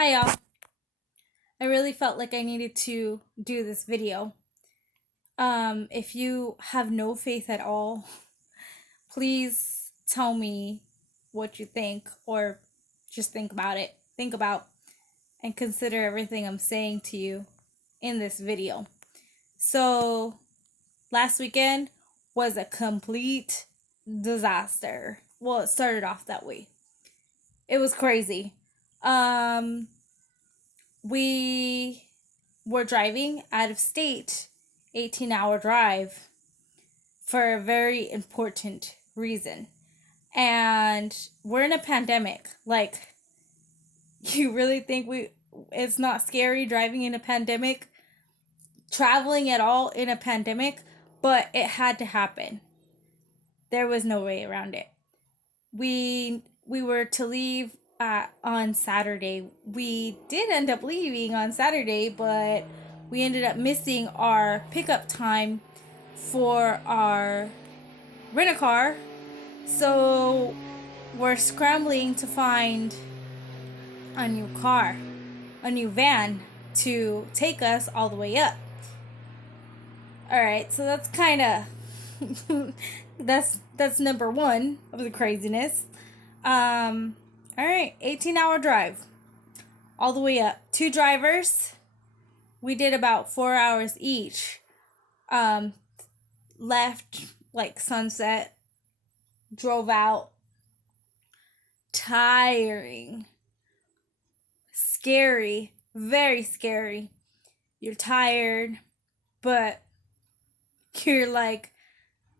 Hi y'all. I really felt like I needed to do this video. If you have no faith at all, please tell me what you think or just think about it. Think about and consider everything I'm saying to you in this video. So, last weekend was a complete disaster. Well, it started off that way. It was crazy. Um we were driving out of state, 18-hour drive, for a very important reason. And we're in a pandemic. Like, you really think it's not scary driving in a pandemic, traveling at all in a pandemic? But it had to happen. There was no way around it. We were to leave on Saturday. We did end up leaving on Saturday, but we ended up missing our pickup time for our rent a car. So we're scrambling to find a new car, a new van to take us all the way up. All right, so that's kind of that's number one of the craziness. All right, 18-hour drive all the way up. Two drivers. We did about 4 hours each. Left like sunset, drove out. Tiring. Scary. Very scary. You're tired, but you're like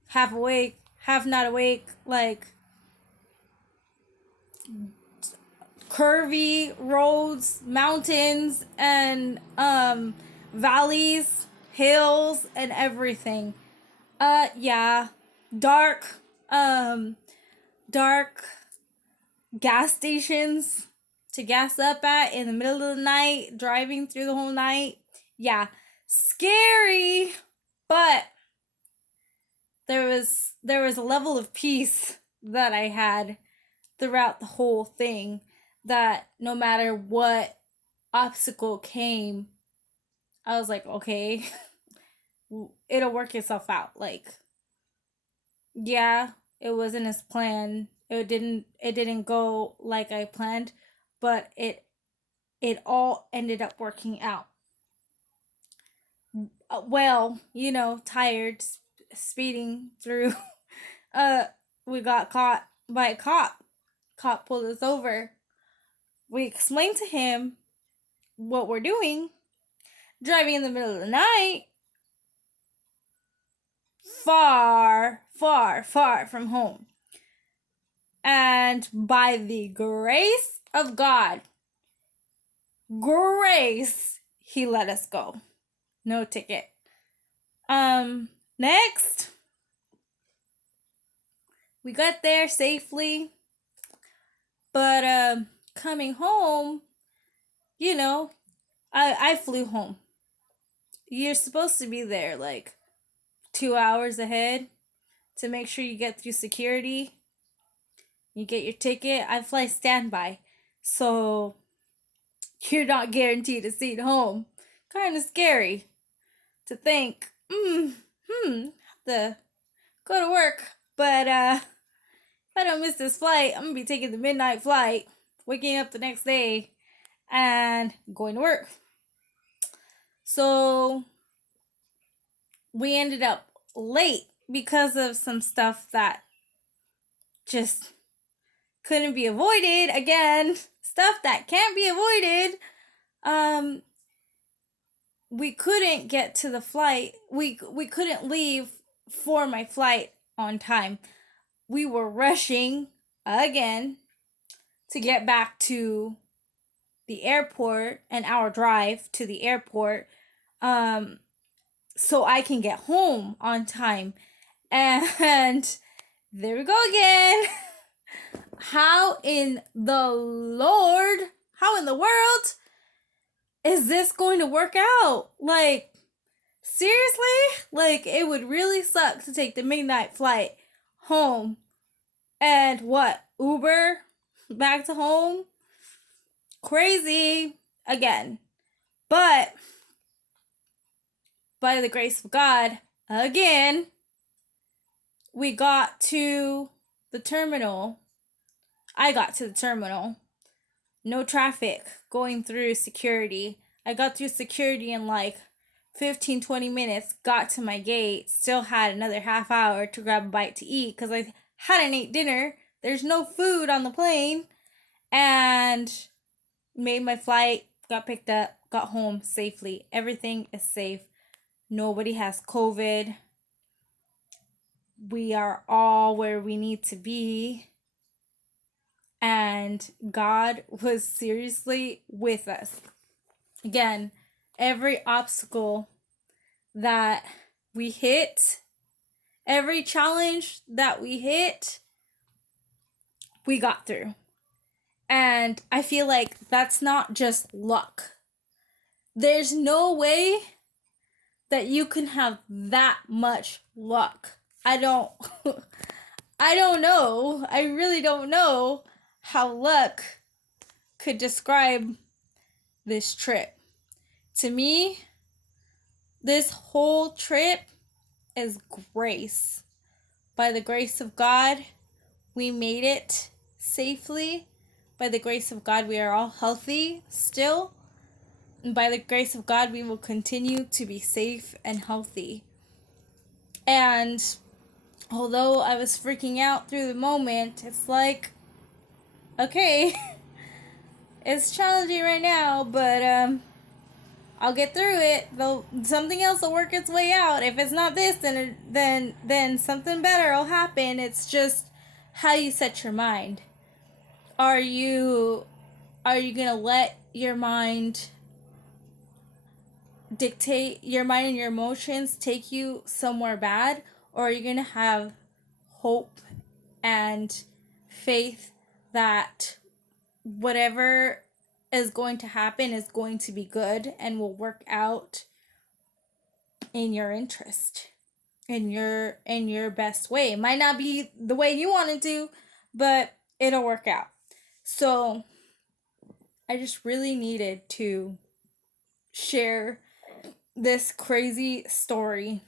half awake, half not awake, like curvy roads, mountains, and valleys, hills, and everything. Yeah, dark, dark gas stations to gas up at in the middle of the night, driving through the whole night. Yeah, scary, but there was a level of peace that I had throughout the whole thing, that no matter what obstacle came, I was like, okay, it'll work itself out. Like, yeah, it wasn't as planned. It didn't go like I planned, but it all ended up working out. Well, tired speeding through. uh we got caught by a cop. Cop pulled us over. We explained to him what we're doing, driving in the middle of the night, far, far, far from home. And by the grace of God, he let us go. No ticket. Next, we got there safely, but coming home, I flew home. You're supposed to be there like 2 hours ahead to make sure you get through security. You get your ticket. I fly standby, so you're not guaranteed a seat home. Kind of scary to think, have to go to work, but if I don't miss this flight, I'm gonna be taking the midnight flight, waking up the next day, and going to work. So we ended up late because of some stuff that just couldn't be avoided. Again, stuff that can't be avoided. We couldn't get to the flight. We couldn't leave for my flight on time. We were rushing again to get back to the airport, an hour drive to the airport, so I can get home on time. And there we go again. How in the Lord, how in the world is this going to work out? Like, seriously? Like, it would really suck to take the midnight flight home and what? Uber back to home? Crazy again. But by the grace of God, again, we got to the terminal. I got to the terminal. No traffic going through security. I got through security in like 15-20 minutes, got to my gate, still had another half hour to grab a bite to eat because I hadn't ate dinner. There's no food on the plane. And made my flight, got picked up, got home safely. Everything is safe. Nobody has COVID. We are all where we need to be. And God was seriously with us. Again, every obstacle that we hit, every challenge that we hit, we got through. And I feel like that's not just luck. There's no way that you can have that much luck. I don't know. I really don't know how luck could describe this trip. To me, this whole trip is grace. By the grace of God, we made it safely. By the grace of God, we are all healthy still. And by the grace of God, we will continue to be safe and healthy. And although I was freaking out through the moment, it's like, okay, it's challenging right now, but I'll get through it. Though something else will work its way out. If it's not this, then something better will happen. It's just how you set your mind. Are you gonna let your mind dictate, your mind and your emotions take you somewhere bad, or are you gonna have hope and faith that whatever is going to happen is going to be good and will work out in your interest, in your best way? It might not be the way you want it to, but it'll work out. So I just really needed to share this crazy story,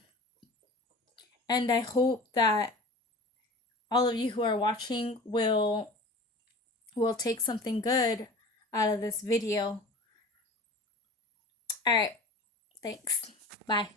and I hope that all of you who are watching will take something good out of this video. All right, thanks. Bye.